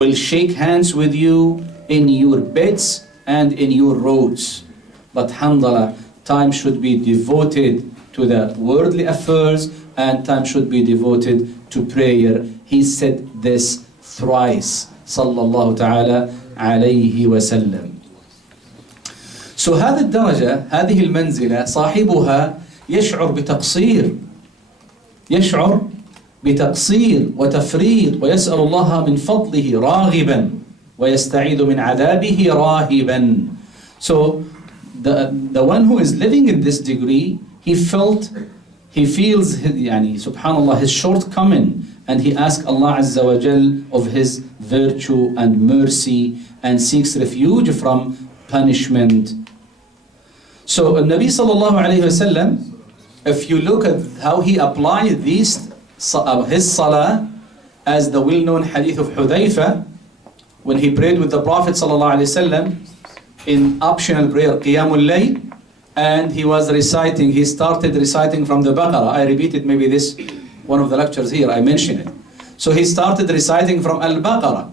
will shake hands with you in your beds and in your roads. But alhamdulillah, time should be devoted to the worldly affairs and time should be devoted to prayer. He said this thrice, sallallahu ta'ala alayhi wa sallam. So هذه الدرجة، هذه المنزلة صاحبها يشعر بتقصير وتفريط ويسأل الله من فضله راغبا ويستعيذ من عذابه راهبا. So the one who is living in this degree, he feels يعني subhanallah his shortcoming, and he asks Allah Azza wa Jal of his virtue and mercy and seeks refuge from punishment. So Nabi sallallahu alayhi wa sallam, if you look at how he applied his salah, as the well-known hadith of Hudayfa, when he prayed with the Prophet sallallahu alayhi wa sallam in optional prayer, Qiyamul Layl, and he started reciting from the Baqarah. I repeated maybe this, one of the lectures here, I mentioned it. So he started reciting from Al-Baqarah.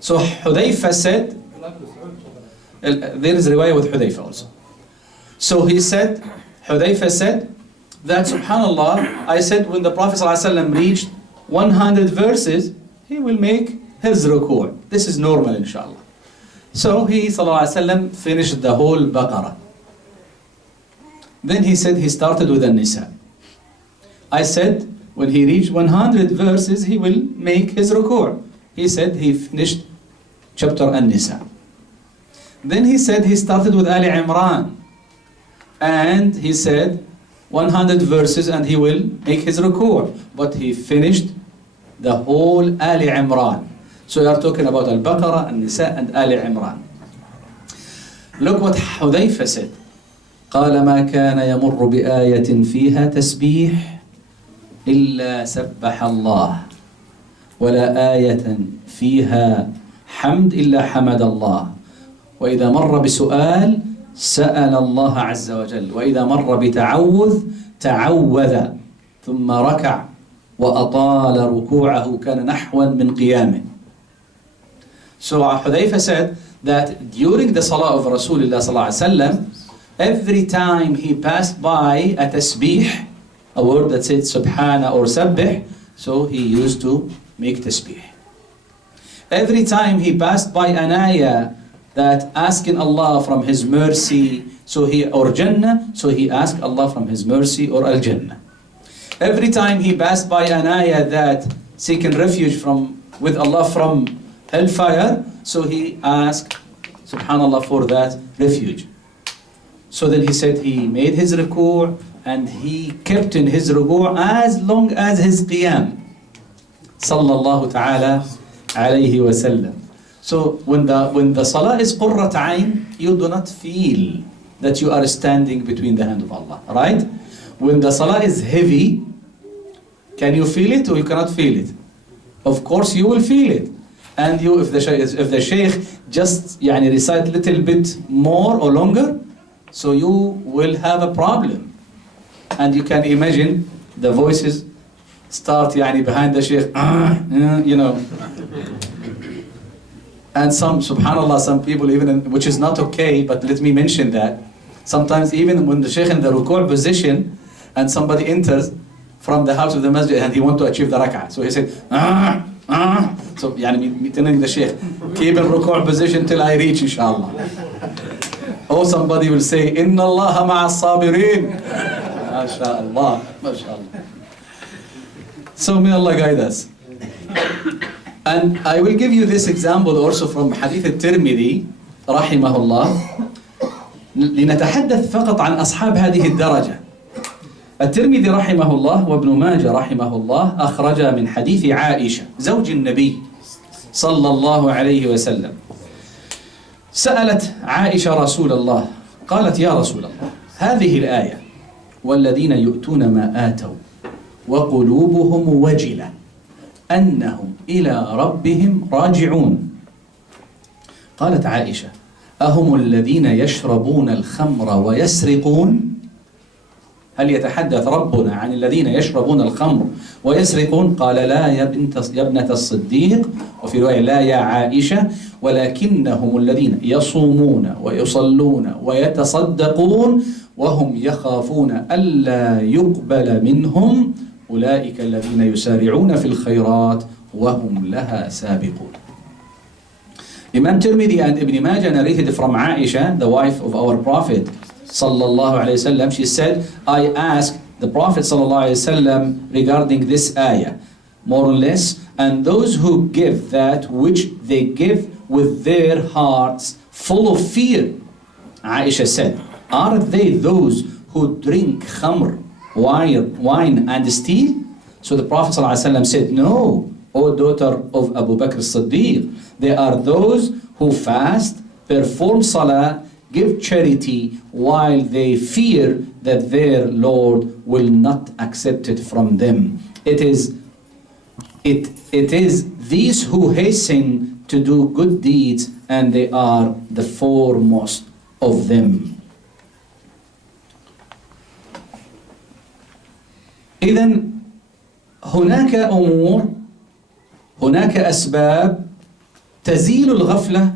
So Hudayfa said, there is riwayah with Hudayfa also. So Hudayfa said that subhanallah, I said when the Prophet ﷺ reached 100 verses, he will make his ruku'. This is normal inshallah. So he ﷺ finished the whole Baqarah. Then he said he started with An-Nisa. I said when he reached 100 verses, he will make his ruku'. He said he finished chapter An-Nisa. Then he said he started with Ali Imran. And he said 100 verses and he will make his ruku'. But he finished the whole Ali Imran. So you are talking about Al-Baqarah, An-Nisa and Ali Imran. Look what Hudayfa said. قال ما كان يمر بآية فيها تسبيح إلا سبح الله ولا آية فيها حمد إلا حمد الله وإذا مر بسؤال سأل الله عز وجل وإذا مر بتعوذ تعوذ ثم ركع وأطال ركوعه كان نحوا من قيامه. So Hudayfa said that during the salah of Rasulullah sallallahu alaihi wasallam, every time he passed by a tasbih, a word that said subhana or sabbih, so he used to make tasbih. Every time he passed by an ayah that asking Allah from His mercy, or Jannah, so he asked Allah from His mercy or Al-Jannah. Every time he passed by an ayah that seeking refuge with Allah from hellfire, so he asked subhanallah for that refuge. So then he said he made his ruku' and he kept in his ruku' as long as his qiyam. Sallallahu ta'ala alayhi wa sallam. So when the salah is qurrat ayn, you do not feel that you are standing between the hand of Allah, right? When the salah is heavy, can you feel it or you cannot feel it? Of course you will feel it. And if the shaykh just recite a little bit more or longer, so you will have a problem. And you can imagine the voices start behind the shaykh, And subhanallah, some people even, which is not okay, but let me mention that. Sometimes even when the shaykh in the ruku' position and somebody enters from the house of the masjid and he wants to achieve the rak'ah. So he said, So telling the shaykh, keep in ruku' position till I reach inshallah. Or somebody will say, Inna Allah ma'a sabirin. MashaAllah, MashaAllah. So may Allah guide us. And I will give you this example also from Hadith al-Tirmidhi رحمه الله لنتحدث فقط عن أصحاب هذه الدرجة. الترمذي رحمه الله وابن ماجه رحمه الله أخرج من حديث عائشة زوج النبي صلى الله عليه وسلم. سألت عائشة رسول الله قالت يا رسول الله هذه الآية والذين يؤتون ما آتوا وقلوبهم وجلة أنهم إلى ربهم راجعون. قالت عائشة أهم الذين يشربون الخمر ويسرقون؟ هل يتحدث ربنا عن الذين يشربون الخمر ويسرقون؟ قال لا يا ابنة الصديق، وفي رواية لا يا عائشة، ولكنهم الذين يصومون ويصلون ويتصدقون وهم يخافون ألا يقبل منهم أولئك الذين يسارعون في الخيرات وهم لها سابقون. Imam Tirmidhi and Ibn Majah narrated from Aisha, the wife of our Prophet sallallahu alayhi wasallam. She said, I asked the Prophet sallallahu alayhi wasallam regarding this ayah, more or less, and those who give that which they give with their hearts full of fear. Aisha said, aren't they those who drink khamr, wine and steal? So the Prophet sallallahu alayhi wasallam said, no, O daughter of Abu Bakr as-Siddiq, they are those who fast, perform salah, give charity, while they fear that their Lord will not accept it from them. It is these who hasten to do good deeds, and they are the foremost of them. إذن هناك أسباب تزيل الغفلة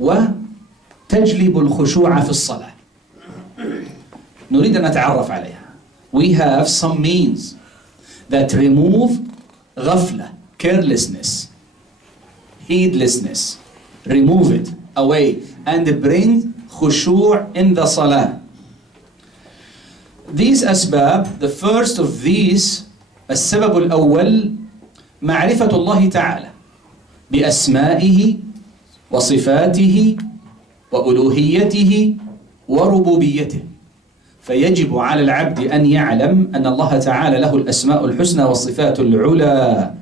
وتجلب الخشوع في الصلاة. نريد أن نتعرف عليها. We have some means that remove غفلة, carelessness, heedlessness, remove it away and bring خشوع in the salah. These أسباب, the first of these, السبب الأول معرفة الله تعالى بأسمائه وصفاته وألوهيته وربوبيته. فيجب على العبد أن يعلم أن الله تعالى له الأسماء الحسنى والصفات العلى،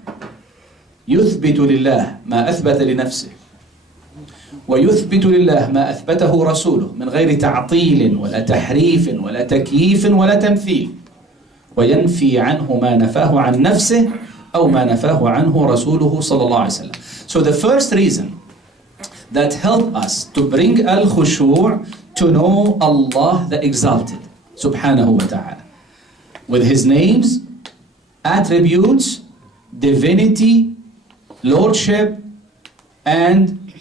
يثبت لله ما أثبت لنفسه ويثبت لله ما أثبته رسوله من غير تعطيل ولا تحريف ولا تكييف ولا تمثيل، وينفي عنه ما نفاه عن نفسه أو ما نفاه عنه رسوله صلى الله عليه وسلم. So the first reason that helped us to bring al-khushu' to know Allah the Exalted subhanahu wa ta'ala with His names, attributes, divinity, lordship, and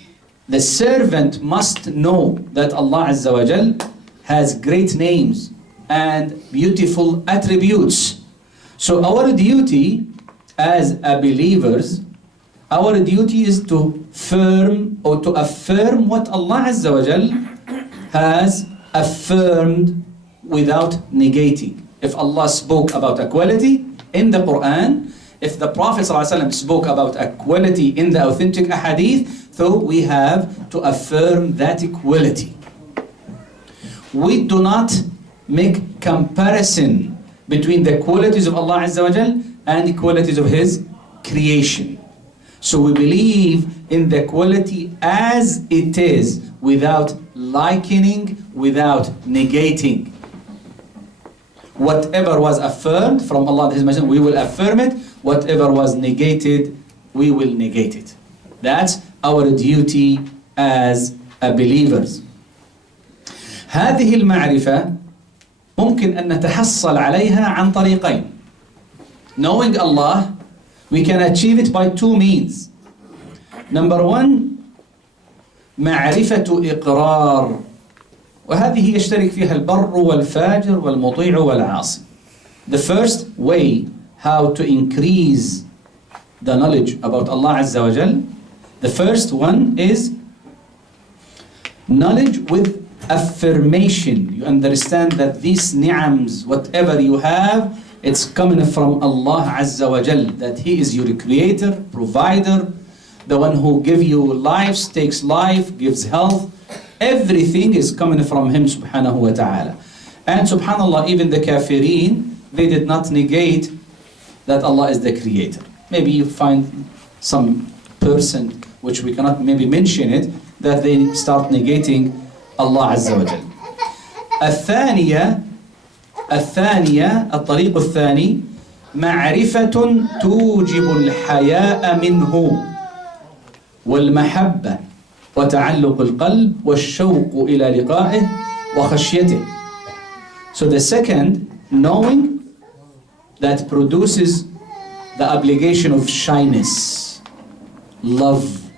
the servant must know that Allah Azza wa Jal has great names and beautiful attributes. So our duty as believers, our duty is to affirm what Allah Azza wa Jal has affirmed without negating. If Allah spoke about equality in the Quran, if the Prophet ﷺ spoke about equality in the authentic ahadith, so we have to affirm that equality. We do not make comparison between the qualities of Allah Azza wa Jal and the qualities of His creation. So we believe in the quality as it is, without likening, without negating. Whatever was affirmed from Allah and His Messenger, we will affirm it. Whatever was negated, we will negate it. That's our duty as believers. هذه المعرفة ممكن أن نتحصل عليها عن طريقين. Knowing Allah, we can achieve it by two means. Number one, معرفة إقرار، وهذه يشترك فيها البر والفاجر والمطيع والعاصي. The first way how to increase the knowledge about Allah Azza wa Jal, the first one is knowledge with affirmation. You understand that these ni'ams, whatever you have, it's coming from Allah Azza wa Jal, that He is your creator, provider, the one who gives you life, takes life, gives health. Everything is coming from Him subhanahu wa ta'ala. And subhanallah, even the kafirin, they did not negate that Allah is the creator. Maybe you find some person, which we cannot maybe mention it, that they start negating Allah Azza wa Jal. الطريق الثاني معرفة توجب الحياء منه والمحبة وتعلق القلب والشوق إلى لقائه وخشيته. So the second knowing that produces the obligation of shyness, love,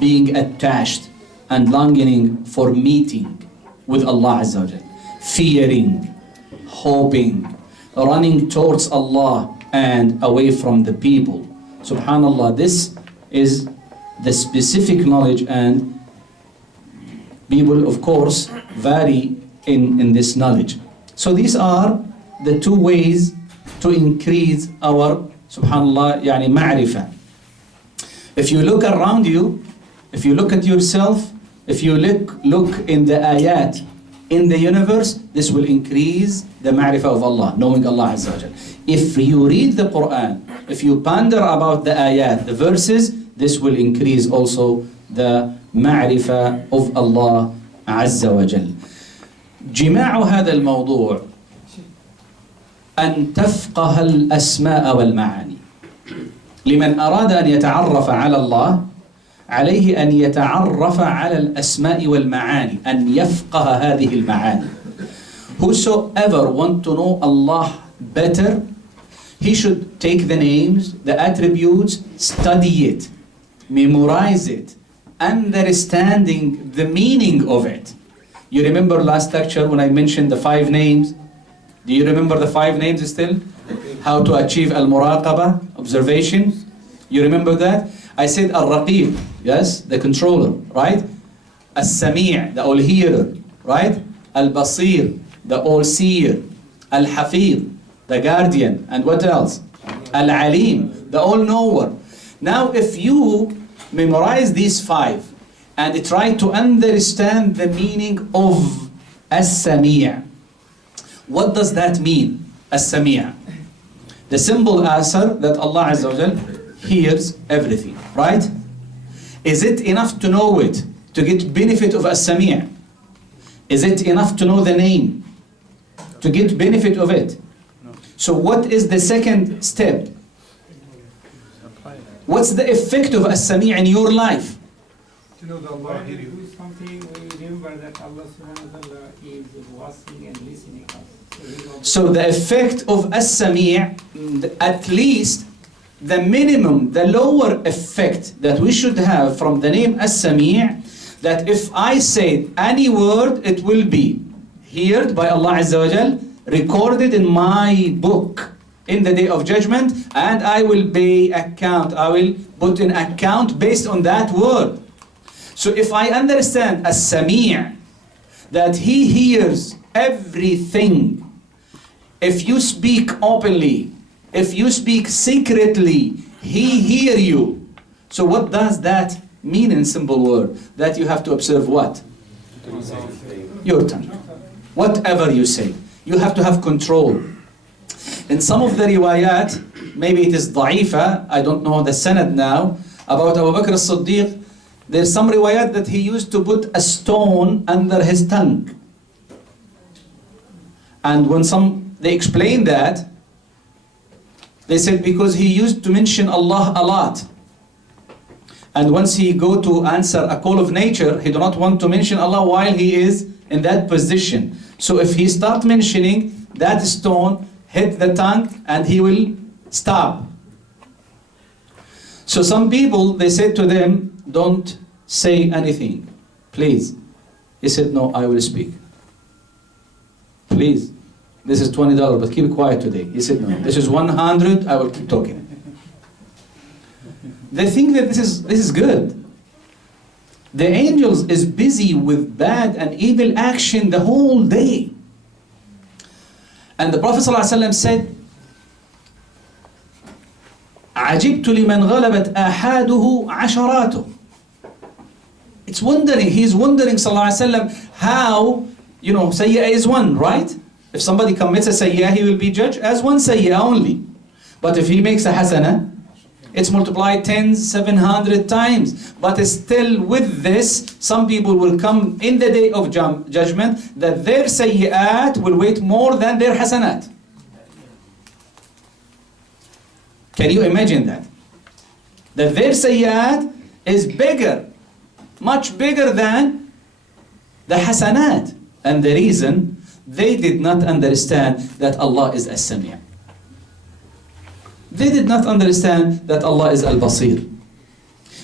being attached, and longing for meeting with Allah Azza wa Jal, fearing, hoping, running towards Allah and away from the people. Subhanallah, this is the specific knowledge, and people, of course, vary in this knowledge. So these are the two ways to increase our, subhanallah, yani ma'rifah. If you look around you, if you look at yourself, if you look in the ayat in the universe, this will increase the ma'rifah of Allah, knowing Allah Azza wa Jal. If you read the Quran, if you ponder about the ayat, the verses, this will increase also the ma'rifah of Allah Azza wa Jal. جماع هذا الموضوع أن تفقه الأسماء والمعاني. لمن أراد أن يتعرف على الله عليه أن يتعرف على الأسماء والمعاني، أن يفقه هذه المعاني. Whosoever want to know Allah better, he should take the names, the attributes, study it, memorize it, understanding the meaning of it. You remember last lecture when I mentioned the 5 names? Do you remember the 5 names still? How to achieve al-muraqabah, observation? You remember that? I said al-raqib, yes, the controller, right? Al-sami', the all-hearer, right? Al-basir, the all-seer. Al-hafiz, the guardian. And what else? Al-alim, the all-knower. Now if you memorize these 5 and try to understand the meaning of as-sami', what does that mean, as-sami'? The simple answer that Allah Azza wa Jal hears everything, right? Is it enough to know it, to get benefit of as-sami'? Is it enough to know the name, to get benefit of it? So what is the second step? What's the effect of as-sami' in your life? To know that Allah hears When we you. do something, we remember that Allah subhanahu wa ta'ala is watching and listening us. So the effect of as-sami', at least the minimum, the lower effect that we should have from the name as-sami', that if I say any word, it will be heard by Allah Azza wa Jal, recorded in my book in the day of judgment, and I will pay account, I will put in account based on that word. So if I understand as-sami', that he hears everything, if you speak openly, if you speak secretly, he hear you. So what does that mean in simple word? That you have to observe what? Your tongue. Whatever you say, you have to have control. In some of the riwayat, maybe it is da'ifa, I don't know the sanad now, about Abu Bakr as-Siddiq, there's some riwayat that he used to put a stone under his tongue. And when they explained that, they said because he used to mention Allah a lot. And once he go to answer a call of nature, he do not want to mention Allah while he is in that position. So if he start mentioning, that stone hit the tongue and he will stop. So some people, they said to them, don't say anything, please. He said, no, I will speak. Please, this is $20, but keep it quiet today. He said, no, this is 100, I will keep talking. They think that this is good. The angels is busy with bad and evil action the whole day. And the Prophet ﷺ said, عجبت لمن غلبت آحاده عشراته. It's wondering, he's wondering ﷺ how, sayyah is one, right? If somebody commits a sayyah, he will be judged as one sayyah only. But if he makes a hasanah, it's multiplied 10, 700 times. But still with this, some people will come in the day of judgment that their sayyi'at will weigh more than their hasanat. Can you imagine that? That their sayyi'at is bigger, much bigger than the hasanat. And the reason they did not understand that Allah is As-Sami'. They did not understand that Allah is Al-Basir.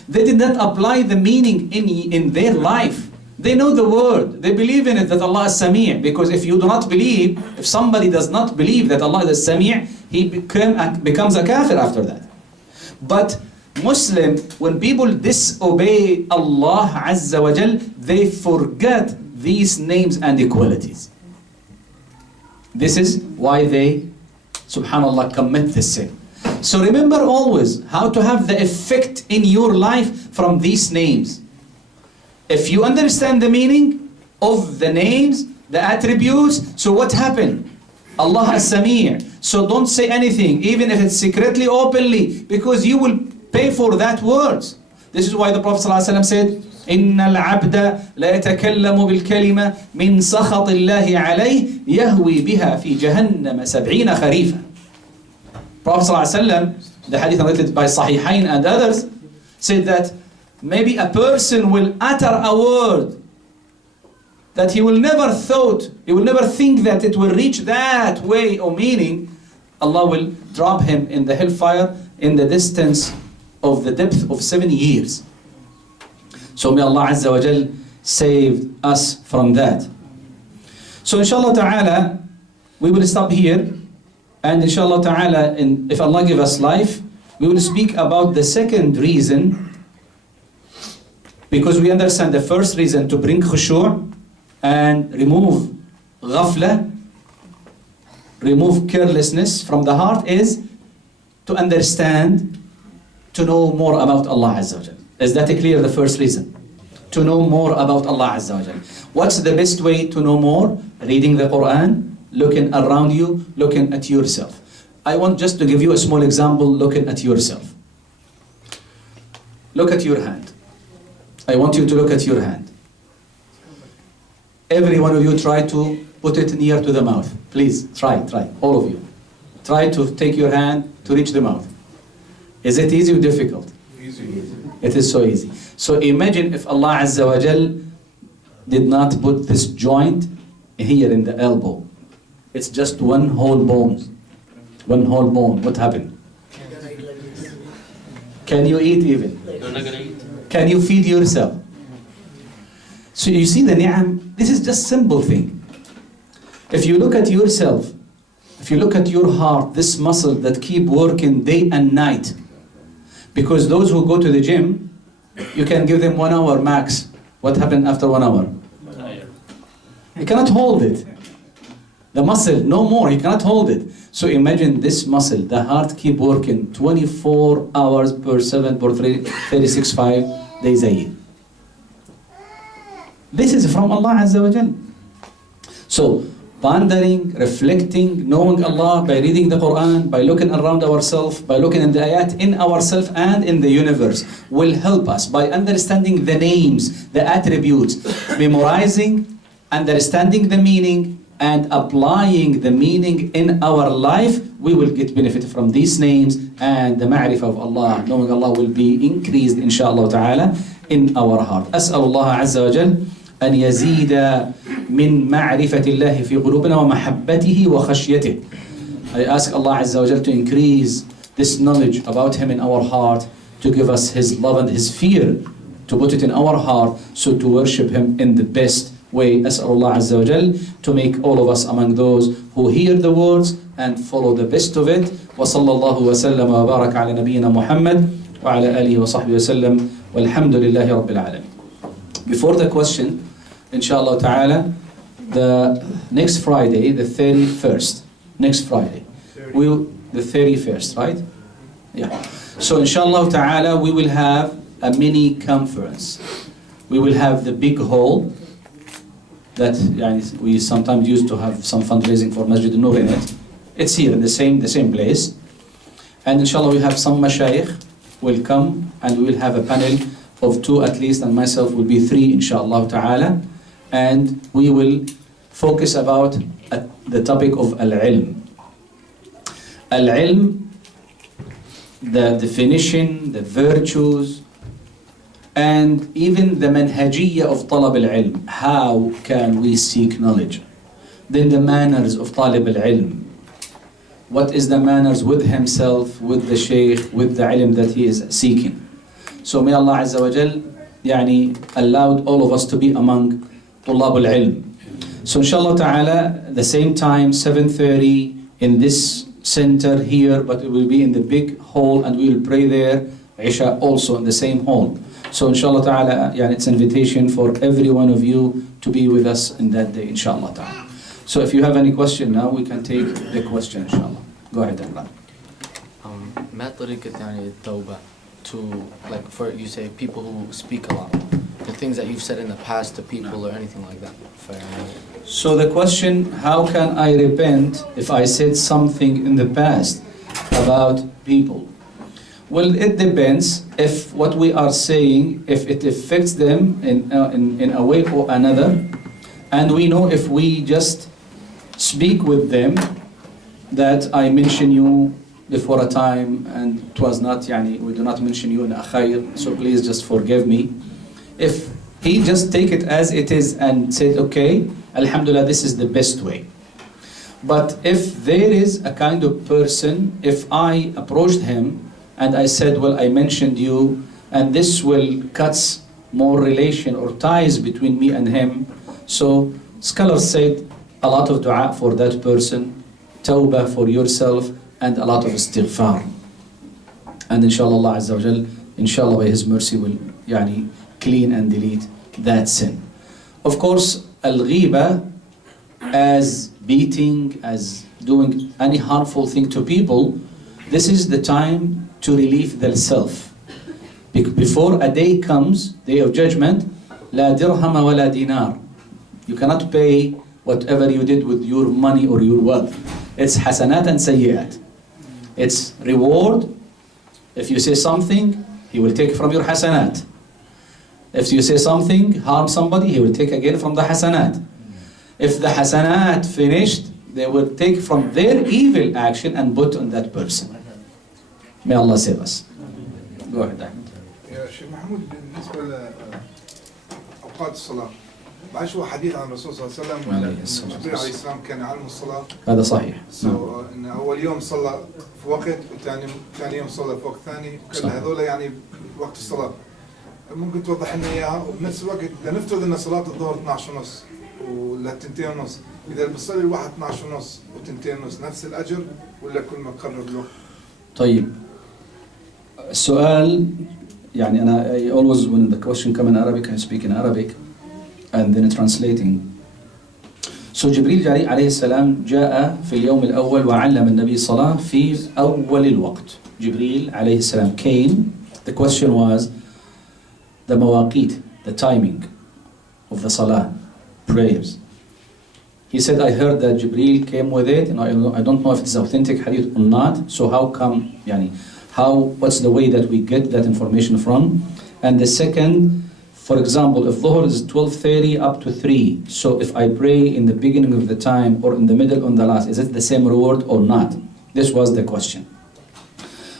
They did not apply the meaning in their life. They know the word. They believe in it that Allah is Sami'. Because if you do not believe, if somebody does not believe that Allah is Sami', he becomes a kafir after that. But Muslim, when people disobey Allah Azza wa Jal, they forget these names and equalities. This is why they, subhanallah, commit the sin. So remember always how to have the effect in your life from these names. If you understand the meaning of the names, the attributes, so what happened? Allah As-Sami'. So don't say anything, even if it's secretly, openly, because you will pay for that words. This is why the Prophet ﷺ said, إن العبد لا يتكلم بالكلمة من سخط الله عليه يهوي بها في جهنم 70 خريفا. Prophet ﷺ, the hadith narrated by Sahihain and others, said that maybe a person will utter a word that he will never think that it will reach that way or meaning. Allah will drop him in the hellfire in the distance of the depth of 7 years. So may Allah Azza wa Jal save us from that. So inshallah ta'ala, we will stop here. And inshallah ta'ala, if Allah give us life, we will speak about the second reason. Because we understand the first reason to bring khushu' and remove ghafla, remove carelessness from the heart is to understand, to know more about Allah Azza wa Jal. Is that clear, the first reason? To know more about Allah Azza wa Jal. What's the best way to know more? Reading the Quran, looking around you, looking at yourself. I want just to give you a small example, looking at yourself. Look at your hand. I want you to look at your hand. Every one of you try to put it near to the mouth. Please, try, all of you. Try to take your hand to reach the mouth. Is it easy or difficult? Easy. It is so easy. So imagine if Allah Azza wa Jal did not put this joint here in the elbow. It's just one whole bone. One whole bone. What happened? Can you eat even? Can you feed yourself? So you see the ni'am, this is just simple thing. If you look at yourself, if you look at your heart, this muscle that keep working day and night, because those who go to the gym, you can give them 1 hour max. What happened after 1 hour? You cannot hold it. The muscle, no more, you cannot hold it. So imagine this muscle, the heart keep working 24 hours per 7, per 36, 5 days a year. This is from Allah Azza wa Jal. So, pondering, reflecting, knowing Allah by reading the Quran, by looking around ourselves, by looking in the ayat in ourselves and in the universe will help us by understanding the names, the attributes, memorizing, understanding the meaning, and applying the meaning in our life. We will get benefit from these names, and the ma'rifah of Allah, knowing Allah will be increased inshallah ta'ala in our heart. أسأل الله عز وجل أن يزيد من معرفة الله في قلوبنا ومحبته وخشيته. I ask Allah Azza wa Jal to increase this knowledge about Him in our heart, to give us His love and His fear, to put it in our heart, so to worship Him in the best way. أسأل الله عز وجل to make all of us among those who hear the words and follow the best of it. وصلى الله وسلم وبارك على نبينا محمد وعلى آله وصحبه وسلم والحمد لله رب العالمين. Before the question, inshallah ta'ala, the next Friday, the 31st, next Friday, the 31st, right? Yeah. So inshallah ta'ala, we will have a mini conference. We will have the big hall that we sometimes used to have some fundraising for Masjid al-Nur in it. It's here in the same place. And inshallah we have some mashayikh will come, and we will have a panel of 2 at least, and myself will be 3 inshallah ta'ala. And we will focus about the topic of al-ilm. Al-ilm, the definition, the virtues, and even the manhajiyya of talab al-ilm. How can we seek knowledge? Then the manners of talib al-ilm. What is the manners with himself, with the shaykh, with the ilm that he is seeking. So may Allah Azza wa Jal allowed all of us to be among طلاب العلم. So inshallah ta'ala, the same time, 7:30 in this center here, but it will be in the big hall and we will pray there, Isha also in the same hall. So inshallah ta'ala, it's an invitation for every one of you to be with us in that day, inshallah ta'ala. So if you have any question now, we can take the question, inshallah. Go ahead, Imran. ما طريقة التوبة to, like, for you say people who speak a lot, the things that you've said in the past to people or anything like that. So the question, how can I repent if I said something in the past about people? Well, it depends if what we are saying, if it affects them in a way or another, and we know if we just speak with them that I mention you before a time and it was not, we do not mention you in a khair, so please just forgive me. If he just take it as it is and said, okay, alhamdulillah, this is the best way. But if there is a kind of person, if I approached him and I said, well, I mentioned you, and this will cut more relation or ties between me and him, so scholars said a lot of dua for that person, tawbah for yourself, and a lot of istighfar. And inshallah Allah Azza wa Jal, inshallah by His mercy will clean and delete that sin. Of course, al-ghiba, as beating, as doing any harmful thing to people, this is the time to relieve the self. Before a day comes, day of judgment, la dirham wa la dinar. You cannot pay whatever you did with your money or your wealth. It's hasanat and sayyiat. It's reward. If you say something, He will take from your hasanat. If you say something, harm somebody, He will take again from the hasanat. If the hasanat finished, they will take from their evil action and put on that person. May Allah save us. Go ahead, Ahmed. يا شيخ محمود بالنسبة لأوقات الصلاة بعد شو حديث عن الرسول صلى الله عليه وسلم وأن جبريل عليه السلام كان يعلم الصلاة. هذا صحيح. إن أول يوم صلى في وقت وثاني يوم صلى في وقت ثاني كل هذول وقت الصلاة. ممكن توضح لنا إياها وبنفس الوقت لنفترض أن صلاة الظهر 12:30 ولا 2:30 إذا بصلي الواحد 12:30 و2:30 نفس الأجر ولا كل ما قرب الوقت؟ طيب السؤال أنا I always when the question come in Arabic I speak in Arabic and then translating. So جبريل عليه السلام جاء في اليوم الأول وعلم النبي الصلاة في أول الوقت. جبريل عليه السلام came. The question was the mawaqit, the timing of the salah, prayers. He said, I heard that Jibreel came with it, and I don't know if it's authentic hadith or not, so how come, what's the way that we get that information from? And the second, for example, if Dhuhr is 12:30 up to 3, so if I pray in the beginning of the time or in the middle or the last, is it the same reward or not? This was the question.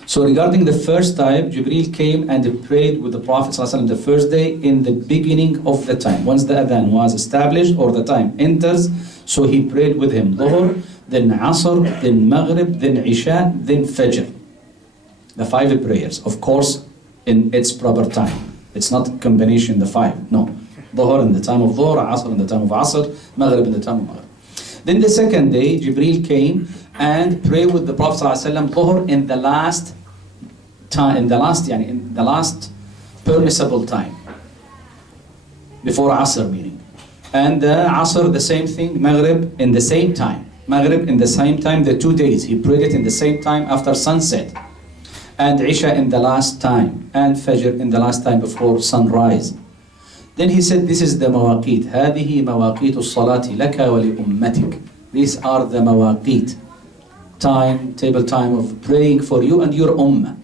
So regarding the first type, Jibreel came and prayed with the Prophet ﷺ the first day in the beginning of the time. Once the adhan was established or the time enters, so he prayed with him Dhuhr, then Asr, then Maghrib, then Isha, then Fajr. The 5 prayers, of course, in its proper time. It's not combination, the 5, no. Dhuhr in the time of Dhuhr, Asr in the time of Asr, Maghrib in the time of Maghrib. Then the second day, Jibreel came and prayed with the Prophet ﷺ Dhuhr in the last time, in the last permissible time, before Asr meaning. And Asr the same thing, Maghrib in the same time. Maghrib in the same time, the 2 days. He prayed it in the same time after sunset. And Isha in the last time. And Fajr in the last time before sunrise. Then he said, this is the mawaqit. هذه مواقيت الصلاة لك ولأمتك. These are the mawaqit. Table time of praying for you and your ummah.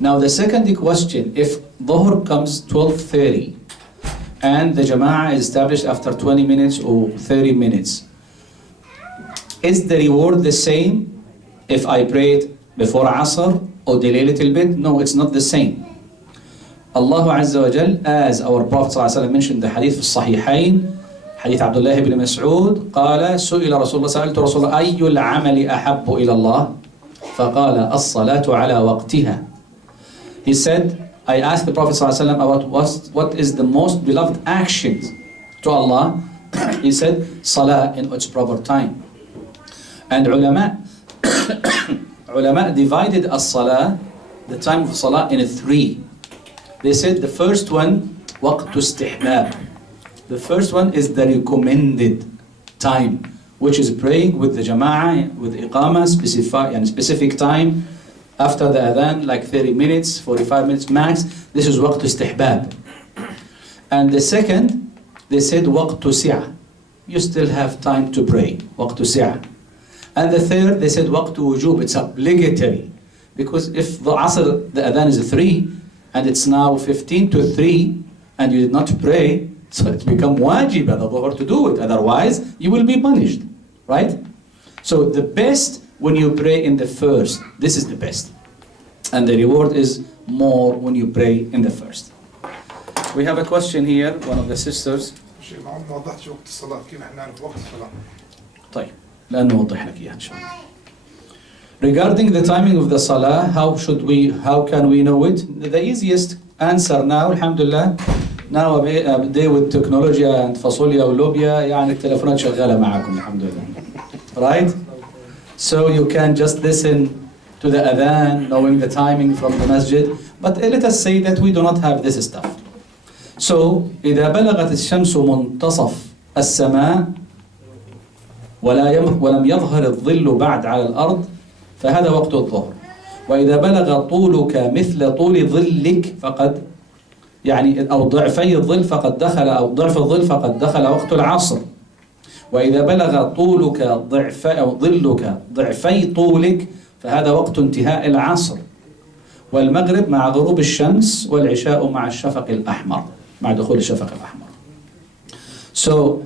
Now the second question, if Dhuhr comes 12:30 and the Jama'ah is established after 20 minutes or 30 minutes, is the reward the same if I prayed before Asr or delay a little bit? No, it's not the same. Allah Azza wa Jal, as our Prophet ﷺ mentioned the hadith of Sahihain, حديث عبد الله بن مسعود قال سئل رسول الله سألت رسول الله أي العمل أحب إلى الله فقال الصلاة على وقتها. He said, I asked the Prophet ﷺ about what is the most beloved actions to Allah. He said, Salah in its proper time. And ulama divided as-salah, the time of salah, in three. They said the first one, waqt istihbab. The first one is the recommended time, which is praying with the jama'ah, with iqamah, specific time, after the adhan, like 30 minutes, 45 minutes max. This is waqt istihbab. And the second, they said waqt si'ah. You still have time to pray, waqt si'ah. And the third, they said waqt wujub, it's obligatory. Because if the asr, the adhan is 3, and it's now 15 to 3, and you did not pray, so it's become wajib at the dhuhr to do it. Otherwise, you will be punished, right? So the best when you pray in the first, this is the best. And the reward is more when you pray in the first. We have a question here, one of the sisters. شيء ما وضحتش وقت الصلاة، كيف احنا نعرف وقت الصلاة؟ طيب لأن نوضح لك إياها إن شاء الله. Regarding the timing of the salah, how can we know it? The easiest answer now, alhamdulillah, nowadays with technology and fasolya ولوبيا, يعني التلفونات شغالة معكم alhamdulillah. Right? So you can just listen to the adhan, knowing the timing from the masjid. But let us say that we do not have this stuff. So إذا بلغت الشمس منتصف السماء ولم يظهر الظل بعد على الأرض فهذا وقت الظهر. وإذا بلغ طولك مثل طول ظلك فقد يعني أو ضعفي الظل فقد دخل أو ضعف الظل فقد دخل وقت العصر. وإذا بلغ طولك ضعف أو ظلك ضعفي طولك فهذا وقت انتهاء العصر. والمغرب مع غروب الشمس والعشاء مع الشفق الأحمر مع دخول الشفق الأحمر. So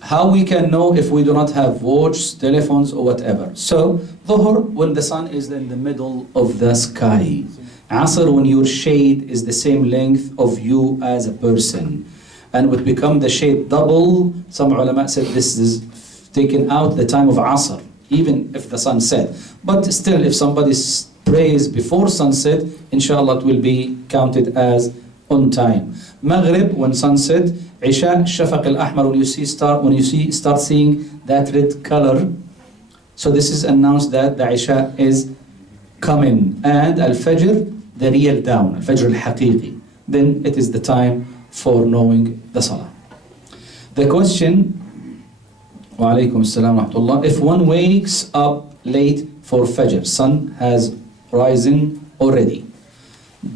how we can know if we do not have watches, telephones or whatever? So Dhuhr when the sun is in the middle of the sky. Asr when your shade is the same length of you as a person. And would become the shade double. Some ulama said this is taken out the time of Asr, even if the sun set. But still, if somebody prays before sunset, inshallah it will be counted as on time. Maghrib when sunset, Isha, Shafaq al-Ahmar when you start seeing that red color. So this is announced that the Isha is coming. And Al-Fajr, the real dawn, Al-Fajr al-Haqiqi. Then it is the time for knowing the Salah. The question, wa alaykum as-salam wa rahmatullah, if one wakes up late for Fajr, sun has risen already,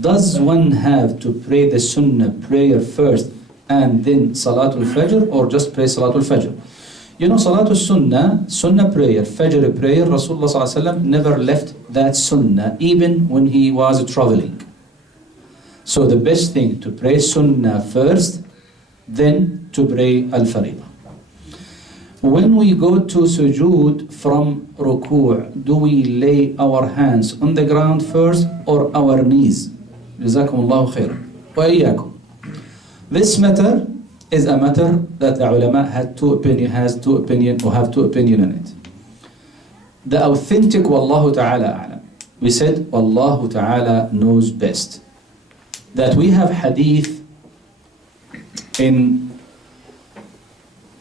does one have to pray the Sunnah prayer first and then Salatul Fajr, or just pray Salatul Fajr? You know, Salatul Sunnah prayer, Fajr prayer, Rasulullah sallallahu alaihi wasallam never left that Sunnah even when he was traveling. So the best thing to pray Sunnah first, then to pray Al-Faridah. When we go to sujood from ruku', do we lay our hands on the ground first or our knees? Jazakumullahu khairan. Wa iyyakum. This matter is a matter that the ulama have two opinions on it. The authentic Wallahu ta'ala a'lam. We said Wallahu ta'ala knows best. That we have hadith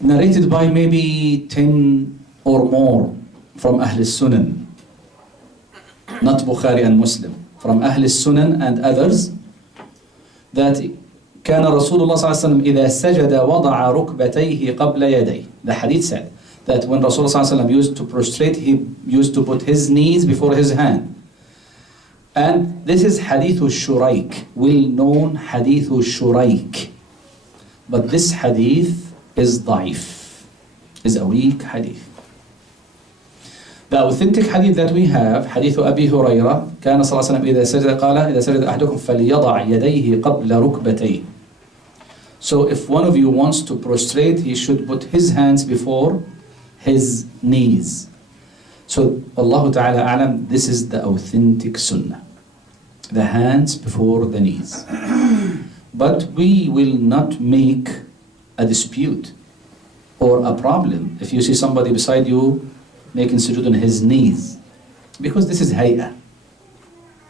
narrated by maybe 10 or more from Ahl Sunan, not Bukhari and Muslim, from Ahl Sunan and others, that كان رسول الله صلى الله عليه وسلم إذا سجد وضع ركبتيه قبل يديه. The hadith said that when Rasulullah صلى الله عليه وسلم used to prostrate, he used to put his knees before his hand. And this is Hadith al-Shuraik, well-known Hadith al-Shuraik. But this hadith is daif, is a weak hadith. The authentic hadith that we have, Hadith Abi Hurairah, كان صلى الله عليه وسلم إذا سجد قال إذا سجد أحدكم فليضع يديه قبل ركبتيه. So if one of you wants to prostrate, he should put his hands before his knees. So Allah Ta'ala A'lam, this is the authentic sunnah. The hands before the knees. But we will not make a dispute or a problem if you see somebody beside you making sujood on his knees, because this is hay'ah.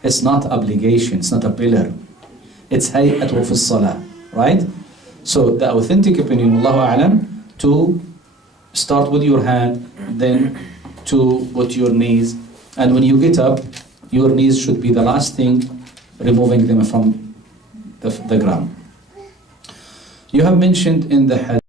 It's not obligation, it's not a pillar. It's hay'atu fi salah, right? So the authentic opinion, Allahu a'lam, to start with your hand, then to put your knees, and when you get up, your knees should be the last thing, removing them from the ground. You have mentioned in the hadith